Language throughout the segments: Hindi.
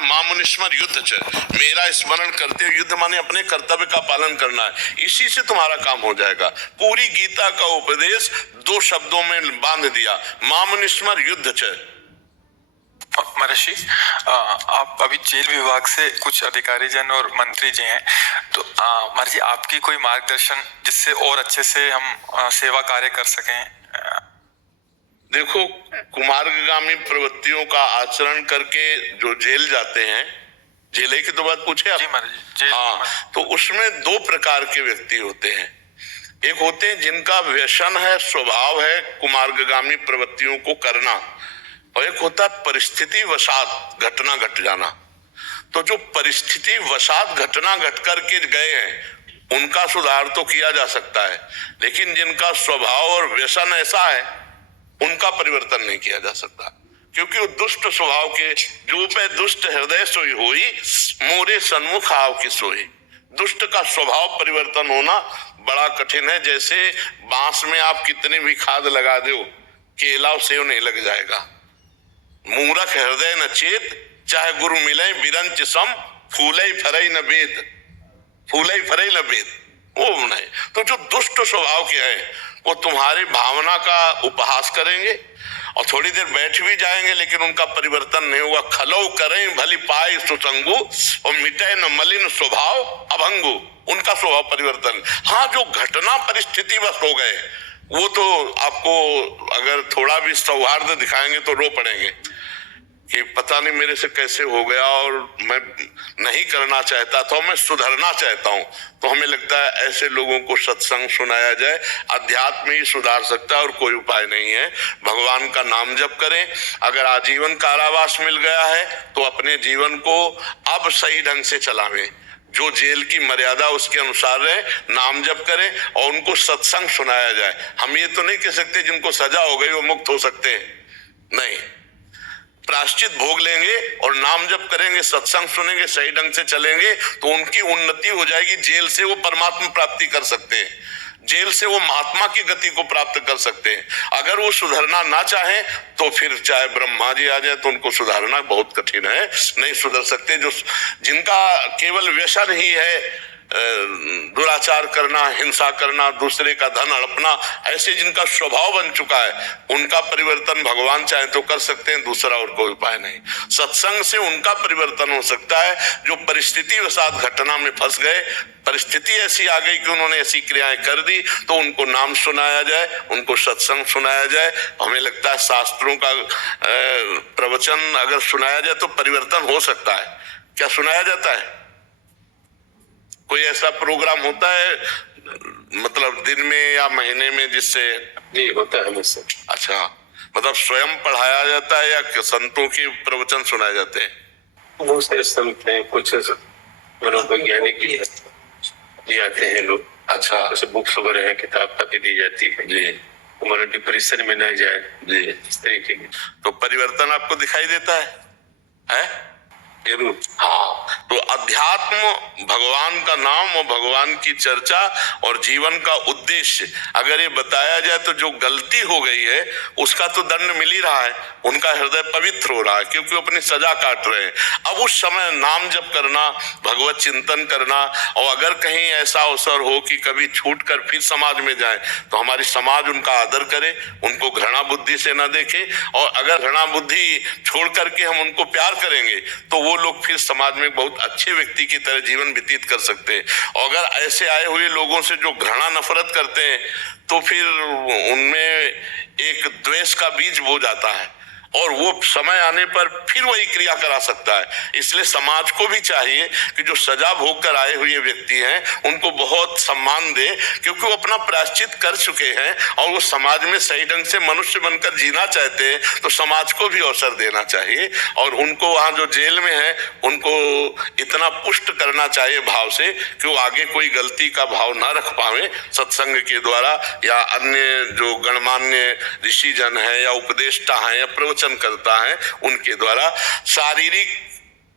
मामुनिस्मर युद्ध च, मेरा स्मरण करते हुए, युद्ध माने अपने कर्तव्य का पालन करना है, इसी से तुम्हारा काम हो जाएगा। पूरी गीता का उपदेश 2 शब्दों में बांध दिया, मामुनिस्मर युद्ध च। महर्षि, आप अभी जेल विभाग से कुछ अधिकारी जन और मंत्री जी हैं, तो महर्षि आपकी कोई मार्गदर्शन जिससे और अच्छे से हम सेवा कार्य कर सकें? देखो, कुमार्गामी प्रवृत्तियों का आचरण करके जो जेल जाते हैं, जेल की तो बात पूछे आप? जी महर्षि। हाँ, तो उसमें 2 प्रकार के व्यक्ति होते हैं। एक होते हैं जिनका व्यसन है, स्वभाव है कुमार्गामी प्रवृत्तियों को करना, और एक होता है परिस्थिति वशात घटना घट जाना। तो जो परिस्थिति वशात घटना घट करके गए हैं उनका सुधार तो किया जा सकता है, लेकिन जिनका स्वभाव और व्यसन ऐसा है उनका परिवर्तन नहीं किया जा सकता, क्योंकि वो दुष्ट स्वभाव के, जो पे दुष्ट हृदय सोई होई, मोरे सन्मुख आव की सोई। दुष्ट का स्वभाव परिवर्तन होना बड़ा कठिन है। जैसे बांस में आप कितनी भी खाद लगा दो, केला सेव नहीं लग जाएगा। मूरख हृदय न चेत, चाहे गुरु मिले बिरंच सम, फूले फरई न बेद, फूले फरई न बेद, वो नहीं। तो जो दुष्ट स्वभाव के हैं वो तुम्हारी भावना का उपहास करेंगे और थोड़ी देर बैठ भी जाएंगे, लेकिन उनका परिवर्तन नहीं होगा। खलौ करें भली पाए सुसंगु, और मिटे न मलिन स्वभाव अभंगु, उनका स्वभाव परिवर्तन। हाँ, जो घटना परिस्थिति बस हो गए वो तो आपको अगर थोड़ा भी सौहार्द दिखाएंगे तो रो पड़ेंगे कि पता नहीं मेरे से कैसे हो गया, और मैं नहीं करना चाहता था, मैं सुधरना चाहता हूं। तो हमें लगता है ऐसे लोगों को सत्संग सुनाया जाए, अध्यात्म ही सुधार सकता है और कोई उपाय नहीं है। भगवान का नाम जप करें। अगर आजीवन कारावास मिल गया है तो अपने जीवन को अब सही ढंग से चलावें, जो जेल की मर्यादा उसके अनुसार रहे, नाम जप करें और उनको सत्संग सुनाया जाए। हम ये तो नहीं कह सकते जिनको सजा हो गई वो मुक्त हो सकते हैं, नहीं। प्राश्चित भोग लेंगे और नाम जप करेंगे, सत्संग सुनेंगे, सही ढंग से चलेंगे तो उनकी उन्नति हो जाएगी। जेल से वो परमात्मा प्राप्ति कर सकते हैं, जेल से वो महात्मा की गति को प्राप्त कर सकते हैं। अगर वो सुधरना ना चाहे तो फिर चाहे ब्रह्मा जी आ जाए तो उनको सुधारना बहुत कठिन है, नहीं सुधर सकते। जो जिनका केवल व्यसन ही है दुराचार करना, हिंसा करना, दूसरे का धन हड़पना, ऐसे जिनका स्वभाव बन चुका है, उनका परिवर्तन भगवान चाहे तो कर सकते हैं, दूसरा और कोई उपाय नहीं। सत्संग से उनका परिवर्तन हो सकता है जो परिस्थिति वसात घटना में फंस गए, परिस्थिति ऐसी आ गई कि उन्होंने ऐसी क्रियाएं कर दी, तो उनको नाम सुनाया जाए, उनको सत्संग सुनाया जाए। हमें लगता है शास्त्रों का प्रवचन अगर सुनाया जाए तो परिवर्तन हो सकता है। क्या सुनाया जाता है? कोई ऐसा प्रोग्राम होता है मतलब दिन में या महीने में जिससे? जी होता है मुझसे। अच्छा, मतलब स्वयं पढ़ाया जाता है या संतों के प्रवचन सुनाए जाते हैं? बहुत सारे संत हैं, कुछ मनोवैज्ञानिक भी आते हैं लोग। अच्छा, जैसे बुक्स वगैरह है, किताब काफी दी जाती है जी, हमारे डिप्रेशन में ना जाए जी, इस तरीके की। तो परिवर्तन आपको दिखाई देता है? जरूर। हाँ, तो अध्यात्म, भगवान का नाम और भगवान की चर्चा और जीवन का उद्देश्य अगर ये बताया जाए तो जो गलती हो गई है उसका तो दंड मिल ही रहा है, उनका हृदय पवित्र हो रहा है क्योंकि वो अपनी सजा काट रहे हैं। अब उस समय नाम जप करना, भगवत चिंतन करना, और अगर कहीं ऐसा अवसर हो कि कभी छूट कर फिर समाज में जाए तो हमारी समाज उनका आदर करे, उनको घृणा बुद्धि से न देखे, और अगर घृणा बुद्धि छोड़ करके हम उनको प्यार करेंगे तो वो लोग फिर समाज में बहुत अच्छे व्यक्ति की तरह जीवन व्यतीत कर सकते हैं। और अगर ऐसे आए हुए लोगों से जो घृणा नफरत करते हैं तो फिर उनमें एक द्वेष का बीज बो जाता है और वो समय आने पर फिर वही क्रिया करा सकता है। इसलिए समाज को भी चाहिए कि जो सजा भोग कर आए हुए व्यक्ति हैं उनको बहुत सम्मान दे, क्योंकि वो अपना प्रायश्चित कर चुके हैं और वो समाज में सही ढंग से मनुष्य बनकर जीना चाहते हैं, तो समाज को भी अवसर देना चाहिए और उनको वहां जो जेल में है उनको इतना पुष्ट करना चाहिए भाव से कि वो आगे कोई गलती का भाव ना रख पावे। सत्संग के द्वारा या अन्य जो गणमान्य ऋषि जन है या उपदेष्टा है या प्रवचन करता है उनके द्वारा। शारीरिक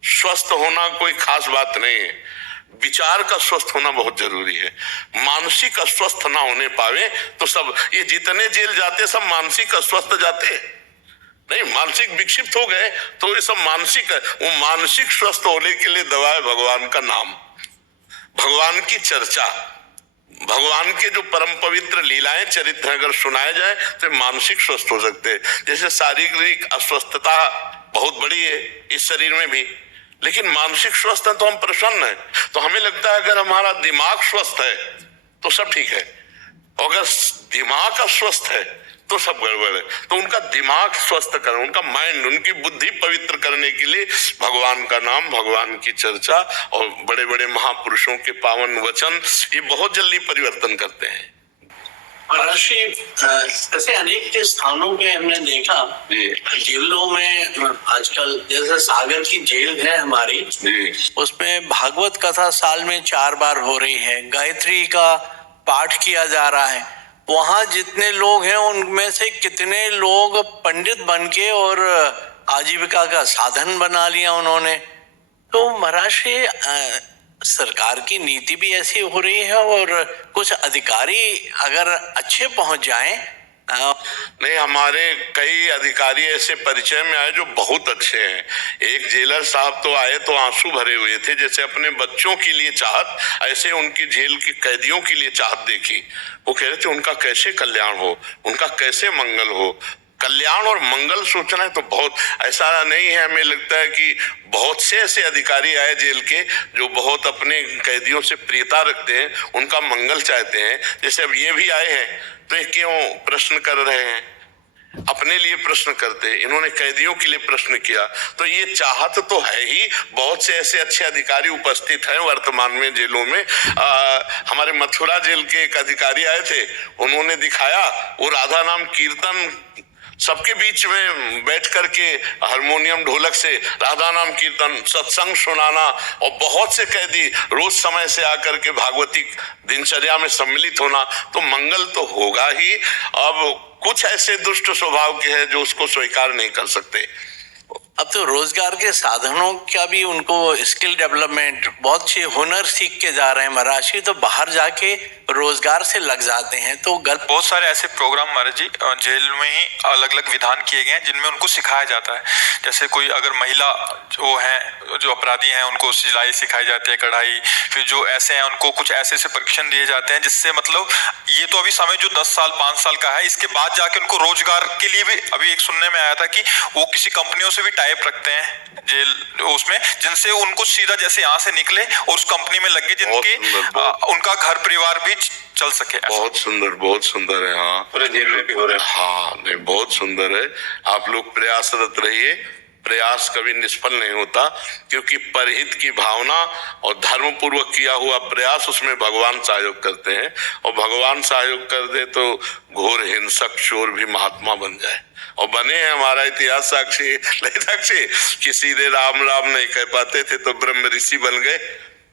स्वस्थ होना कोई खास बात नहीं है, विचार का स्वस्थ होना बहुत जरूरी है। मानसिक अस्वस्थ ना होने पावे तो सब ये जितने जेल जाते सब मानसिक अस्वस्थ जाते, नहीं, मानसिक विक्षिप्त हो गए तो ये सब मानसिक है। वो मानसिक स्वस्थ होने के लिए दवा है भगवान का नाम, भगवान की चर्चा, भगवान के जो परम पवित्र लीलाएं चरित्र अगर सुनाए जाए तो मानसिक स्वस्थ हो सकते हैं। जैसे शारीरिक अस्वस्थता बहुत बड़ी है इस शरीर में भी, लेकिन मानसिक स्वस्थ है तो हम प्रसन्न हैं। तो हमें लगता है अगर हमारा दिमाग स्वस्थ है तो सब ठीक है, और अगर दिमाग अस्वस्थ है तो सब गड़बड़ है। तो उनका दिमाग स्वस्थ करने, उनका माइंड, उनकी बुद्धि पवित्र करने के लिए भगवान का नाम, भगवान की चर्चा और बड़े बड़े महापुरुषों के पावन वचन ये बहुत जल्दी परिवर्तन करते हैं। महर्षि, ऐसे अनेक स्थानों पे हमने देखा जेलों में आजकल, जैसे सागर की जेल है हमारी, उसमें भागवत कथा साल में 4 बार हो रही है, गायत्री का पाठ किया जा रहा है। वहां जितने लोग हैं उनमें से कितने लोग पंडित बनके और आजीविका का साधन बना लिया उन्होंने। तो महर्षि, सरकार की नीति भी ऐसी हो रही है और कुछ अधिकारी अगर अच्छे पहुंच जाएं। नहीं, हमारे कई अधिकारी ऐसे परिचय में आए जो बहुत अच्छे हैं। एक जेलर साहब तो आए तो आंसू भरे हुए थे, जैसे अपने बच्चों के लिए चाहत, ऐसे उनकी जेल के कैदियों के लिए चाहत देखी। वो कह रहे थे उनका कैसे कल्याण हो, उनका कैसे मंगल हो। कल्याण और मंगल सोचना है तो बहुत, ऐसा नहीं है, हमें लगता है कि बहुत से ऐसे अधिकारी आए जेल के जो बहुत अपने कैदियों से प्रियता रखते हैं, उनका मंगल चाहते हैं। जैसे अब ये भी आए हैं तो ये क्यों प्रश्न कर रहे हैं, अपने लिए प्रश्न करते, इन्होंने कैदियों के लिए प्रश्न किया। तो ये चाहत तो है ही। बहुत से ऐसे अच्छे अधिकारी उपस्थित हैं वर्तमान में जेलों में। हमारे मथुरा जेल के एक अधिकारी आए थे, उन्होंने दिखाया वो राधा नाम कीर्तन, सबके बीच में बैठ करके हारमोनियम ढोलक से राधा नाम कीर्तन, सत्संग सुनाना, और बहुत से कैदी रोज समय से आकर के भागवती दिनचर्या में सम्मिलित होना, तो मंगल तो होगा ही। अब कुछ ऐसे दुष्ट स्वभाव के हैं जो उसको स्वीकार नहीं कर सकते। अब तो रोजगार के साधनों का भी उनको स्किल डेवलपमेंट, बहुत से हुनर सीख के जा रहे हैं महर्षि, तो बाहर जाके रोजगार से लग जाते हैं। तो बहुत सारे ऐसे प्रोग्राम महाराज जी जेल में ही अलग अलग विधान किए गए हैं जिनमें उनको सिखाया जाता है। जैसे कोई अगर महिला जो है, जो अपराधी हैं, उनको सिलाई सिखाई जाती है, कढ़ाई। फिर जो ऐसे हैं उनको कुछ ऐसे ऐसे प्रशिक्षण दिए जाते हैं जिससे मतलब ये तो अभी समय जो 10 साल 5 साल का है, इसके बाद जाके उनको रोजगार के लिए भी, अभी एक सुनने में आया था कि वो किसी कंपनियों से भी टाइप रखते हैं जेल उसमें, जिनसे उनको सीधा जैसे यहाँ से निकले और उस कंपनी में लगे, जिनके उनका घर परिवार भी चल सके। बहुत सुंदर है। हाँ, पूरे जेल में भी हो रहा है। हाँ, नहीं, बहुत सुंदर है। आप लोग प्रयासरत रहिए, प्रयास कभी निष्फल नहीं होता, क्योंकि परहित की भावना और धर्म पूर्वक किया हुआ प्रयास, उसमें भगवान सहयोग करते हैं, और भगवान सहयोग कर दे तो घोर हिंसक चोर भी महात्मा बन जाए, और बने हैं। हमारा इतिहास साक्षी, नहीं साक्षी, कि सीधे राम राम नहीं कह पाते थे तो ब्रह्म ऋषि बन गए,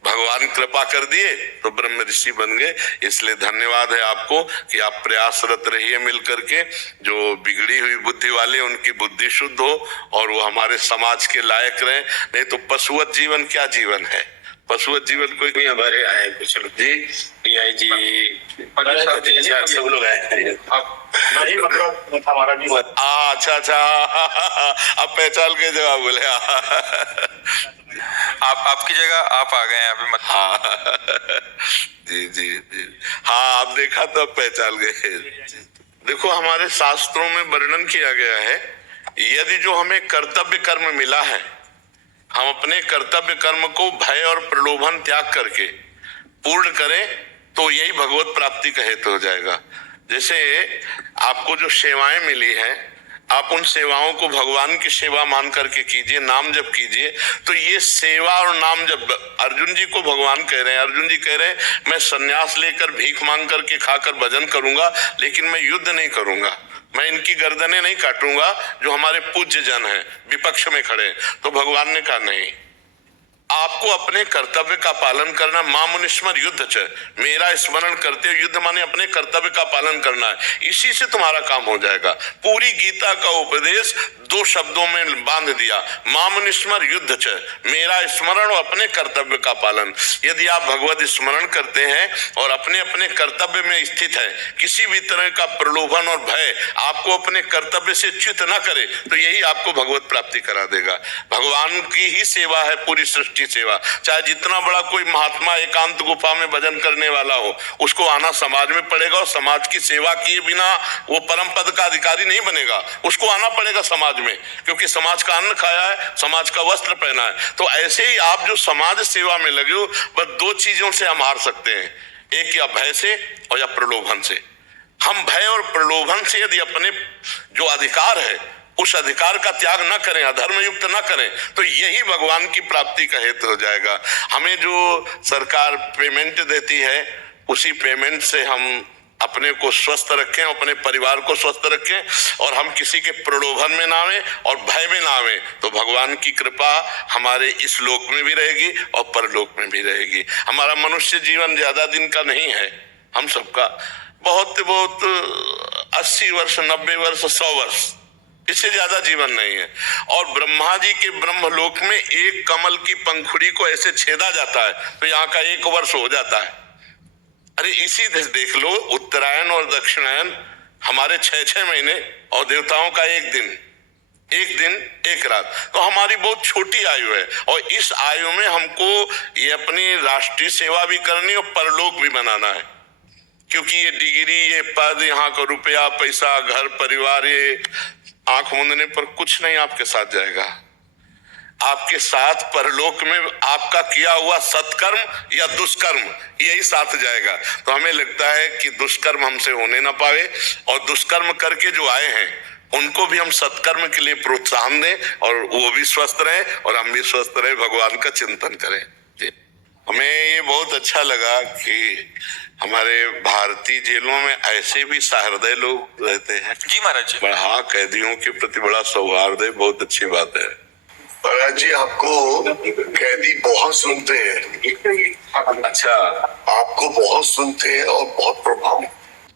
भगवान कृपा कर दिए तो ब्रह्म ऋषि बन गए। इसलिए धन्यवाद है आपको कि आप प्रयासरत रहिए मिलकर के। जो बिगड़ी हुई बुद्धि वाले, उनकी बुद्धि शुद्ध हो और वो हमारे समाज के लायक रहे। नहीं तो पशुवत जीवन क्या जीवन है, पशुवत जीवन कोई भी हमारे आए कुछ लोग जी, जी सब लोग आए। अच्छा, अब पहचान के जवाब बोले। आपकी जगह आप आ गए हैं अभी मत। हाँ जी, हाँ, आप देखा तो पहचान गए। देखो, हमारे शास्त्रों में वर्णन किया गया है, यदि जो हमें कर्तव्य कर्म मिला है, हम अपने कर्तव्य कर्म को भय और प्रलोभन त्याग करके पूर्ण करें तो यही भगवत प्राप्ति का हेतु हो जाएगा। जैसे आपको जो सेवाएं मिली हैं, आप उन सेवाओं को भगवान की सेवा मान करके कीजिए, नाम जप कीजिए। तो ये सेवा और नाम जप, अर्जुन जी को भगवान कह रहे हैं, अर्जुन जी कह रहे हैं मैं सन्यास लेकर भीख मांग करके खाकर भजन करूंगा, लेकिन मैं युद्ध नहीं करूंगा, मैं इनकी गर्दनें नहीं काटूंगा जो हमारे पूज्य जन हैं, विपक्ष में खड़े। तो भगवान ने कहा नहीं, आपको अपने कर्तव्य का पालन करना। मामुनिस्मर युद्ध च, मेरा स्मरण करते हुए, युद्ध माने अपने कर्तव्य का पालन करना है, इसी से तुम्हारा काम हो जाएगा। पूरी गीता का उपदेश 2 शब्दों में बांध दिया, मामुनिस्मर युद्ध च, मेरा स्मरण और अपने कर्तव्य का पालन। यदि आप भगवत स्मरण करते हैं और अपने अपने कर्तव्य में स्थित है, किसी भी तरह का प्रलोभन और भय आपको अपने कर्तव्य से च्युत न करे, तो यही आपको भगवत प्राप्ति करा देगा। भगवान की ही सेवा है पूरी सृष्टि सेवा। चाहे जितना बड़ा कोई महात्मा एकांत गुफा में भजन करने वाला हो, उसको आना समाज में पड़ेगा और समाज की सेवा किए बिना वो परम पद का अधिकारी नहीं बनेगा। उसको आना पड़ेगा समाज में, क्योंकि समाज का अन्न खाया है, समाज का वस्त्र पहना है। तो ऐसे ही आप जो समाज सेवा में लगे हो, बस 2 चीजों से हम हार सकते हैं, एक या भय से और या प्रलोभन से। हम भय और प्रलोभन से यदि अपने जो अधिकार है उस अधिकार का त्याग न करें, अधर्म युक्त न करें, तो यही भगवान की प्राप्ति का हेतु हो जाएगा। हमें जो सरकार पेमेंट देती है, उसी पेमेंट से हम अपने को स्वस्थ रखें, अपने परिवार को स्वस्थ रखें और हम किसी के प्रलोभन में ना आवे और भय में ना आवे, तो भगवान की कृपा हमारे इस लोक में भी रहेगी और परलोक में भी रहेगी। हमारा मनुष्य जीवन ज्यादा दिन का नहीं है, हम सबका बहुत 80 वर्ष, 90 वर्ष, 100 वर्ष, इससे ज्यादा जीवन नहीं है। और ब्रह्मा जी के ब्रह्मलोक में एक कमल की पंखुड़ी को ऐसे छेदा जाता है तो यहाँ का 1 वर्ष हो जाता है। अरे इसी देख लो, उत्तरायण और दक्षिणायन हमारे 6-6 महीने और देवताओं का 1 दिन, 1 दिन 1 रात, तो हमारी बहुत छोटी आयु है। और इस आयु में हमको ये अपनी राष्ट्रीय सेवा भी करनी और परलोक भी बनाना है, क्योंकि ये डिग्री, ये पद, यहाँ का रुपया पैसा, घर परिवार, ये आंख मूंदने पर कुछ नहीं आपके साथ जाएगा। आपके साथ परलोक में आपका किया हुआ सत्कर्म या दुष्कर्म यही साथ जाएगा। तो हमें लगता है कि दुष्कर्म हमसे होने ना पावे और दुष्कर्म करके जो आए हैं उनको भी हम सत्कर्म के लिए प्रोत्साहन दें और वो भी स्वस्थ रहे और हम भी स्वस्थ रहे, भगवान का चिंतन करें। हमें ये बहुत अच्छा लगा कि हमारे भारतीय जेलों में ऐसे भी सहृदय लोग रहते हैं। जी महाराज जी। हाँ, कैदियों के प्रति बड़ा सौहार्द है, बहुत अच्छी बात है। महाराज जी, आपको कैदी बहुत सुनते हैं। अच्छा, आपको बहुत सुनते हैं और बहुत प्रभावित।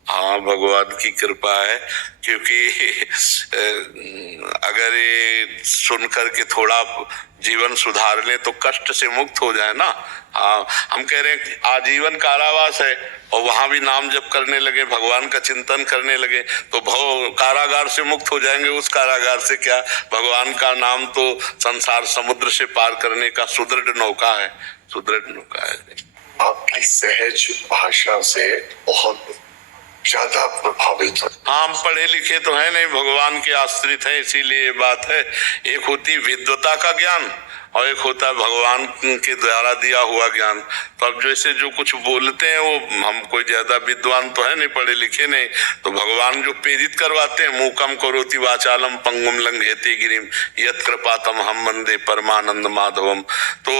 हाँ, भगवान की कृपा है, क्योंकि अगर ये सुन करके थोड़ा जीवन सुधार ले तो कष्ट से मुक्त हो जाए ना। हाँ, हम कह रहे हैं आजीवन कारावास है और वहां भी नाम जप करने लगे, भगवान का चिंतन करने लगे तो भव कारागार से मुक्त हो जाएंगे। उस कारागार से क्या, भगवान का नाम तो संसार समुद्र से पार करने का सुदृढ़ नौका है, सुदृढ़ नौका है। आपकी सहज भाषा से बहुत ज्यादा प्रभावित। हाँ, हम पढ़े लिखे तो है नहीं, भगवान के आश्रित हैं, इसीलिए ये बात है। एक होती विद्वता का ज्ञान और एक होता है भगवान के द्वारा दिया हुआ ज्ञान। तो अब जैसे जो कुछ बोलते हैं वो, हम कोई ज्यादा विद्वान तो है नहीं, पढ़े लिखे नहीं, तो भगवान जो प्रेरित करवाते हैं, मूकम करोति वाचालम पंगुम लंघयते गिरिम यत् कृपातम हम वंदे परमानंद माधवम। तो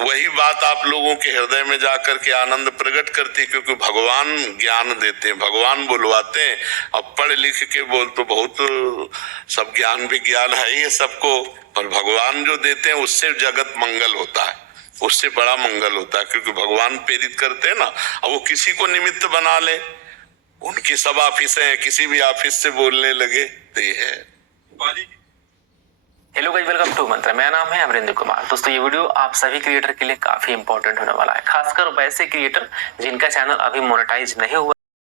वही बात आप लोगों के हृदय में जाकर के आनंद प्रकट करती, क्योंकि भगवान ज्ञान देते हैं, भगवान बुलवाते हैं। अब पढ़ लिख के बोल तो बहुत सब ज्ञान विज्ञान है ये सबको, पर भगवान जो देते हैं उससे जगत मंगल होता है, उससे बड़ा मंगल होता है, क्योंकि भगवान प्रेरित करते हैं ना। अब वो किसी को निमित्त बना ले, उनकी सब ऑफिस हैं, किसी भी ऑफिस से बोलने लगे तो ये है। हेलो गाइस, वेलकम टू मंत्र। मेरा नाम है अमरिंदर कुमार। दोस्तों, ये वीडियो आप सभी क्रिएटर के लिए काफी इंपॉर्टेंट होने वाला है, खासकर वैसे क्रिएटर जिनका चैनल अभी मोनेटाइज नहीं हुआ